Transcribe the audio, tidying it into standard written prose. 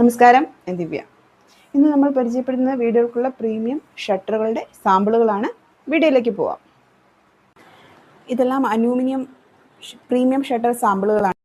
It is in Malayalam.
നമസ്കാരം, ഞാൻ ദിവ്യ. ഇന്ന് നമ്മൾ പരിചയപ്പെടുന്ന വീഡിയോകൾക്കുള്ള പ്രീമിയം ഷട്ടറുകളുടെ സാമ്പിളുകളാണ്. വീഡിയോയിലേക്ക് പോവാം. ഇതെല്ലാം അലൂമിനിയം പ്രീമിയം ഷട്ടർ സാമ്പിളുകളാണ്.